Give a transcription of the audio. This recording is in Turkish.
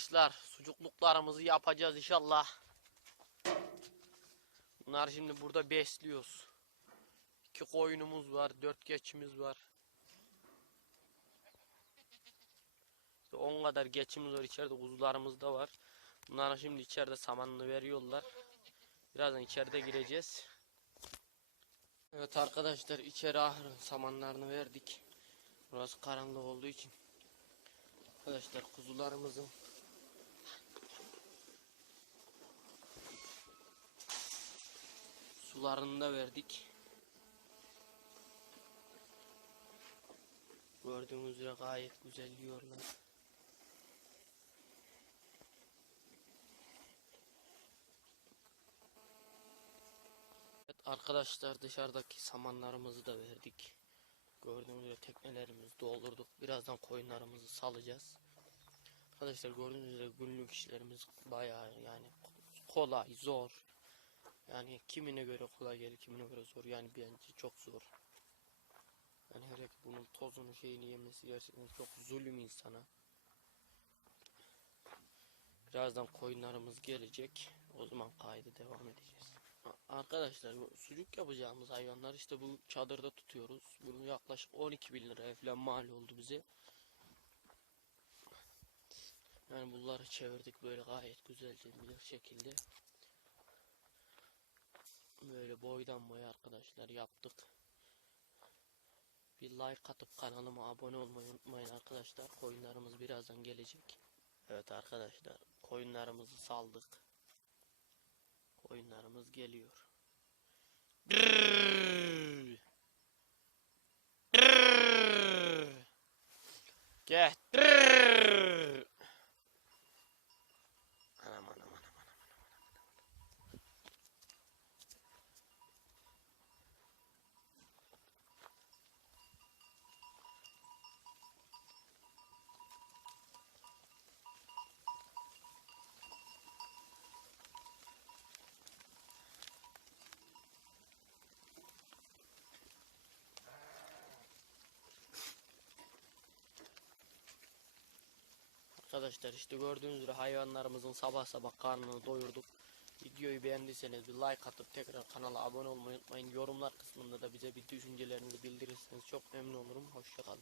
arkadaşlar sucukluklarımızı yapacağız inşallah. Bunlar şimdi burada besliyoruz. İki koyunumuz var, dört geçimiz var. İşte 10 kadar geçimiz var içeride kuzularımız da var. Bunlara şimdi içeride samanını veriyorlar. Birazdan içeride gireceğiz. Evet arkadaşlar içeri ahırın samanlarını verdik. Burası karanlık olduğu için. Arkadaşlar kuzularımızın sularını da verdik. Gördüğünüz üzere gayet güzel yiyorlar. Evet arkadaşlar dışarıdaki samanlarımızı da verdik. Gördüğünüz üzere teknelerimizi doldurduk. Birazdan koyunlarımızı salacağız. Arkadaşlar gördüğünüz üzere günlük işlerimiz bayağı yani kolay, zor. Yani kimine göre kolay gelir, kimine göre zor. Yani bence çok zor. Yani hele ki bunun tozunu şeyini yemesi gerçekten çok zulüm insana. Birazdan koyunlarımız gelecek. O zaman kaydı devam edeceğiz. Arkadaşlar sucuk yapacağımız hayvanlar işte bu çadırda tutuyoruz. Bunu yaklaşık 12 bin liraya falan mal oldu bize. Yani bunları çevirdik böyle gayet güzelce bir şekilde. Böyle boydan boya arkadaşlar yaptık. Bir like atıp kanalıma abone olmayı unutmayın arkadaşlar. Koyunlarımız birazdan gelecek. Evet arkadaşlar koyunlarımızı saldık. Koyunlarımız geliyor. Gel. Arkadaşlar işte gördüğünüz gibi hayvanlarımızın sabah sabah karnını doyurduk. Videoyu beğendiyseniz bir like atıp tekrar kanala abone olmayı unutmayın. Yorumlar kısmında da bize bir düşüncelerinizi bildirirseniz çok memnun olurum. Hoşçakalın.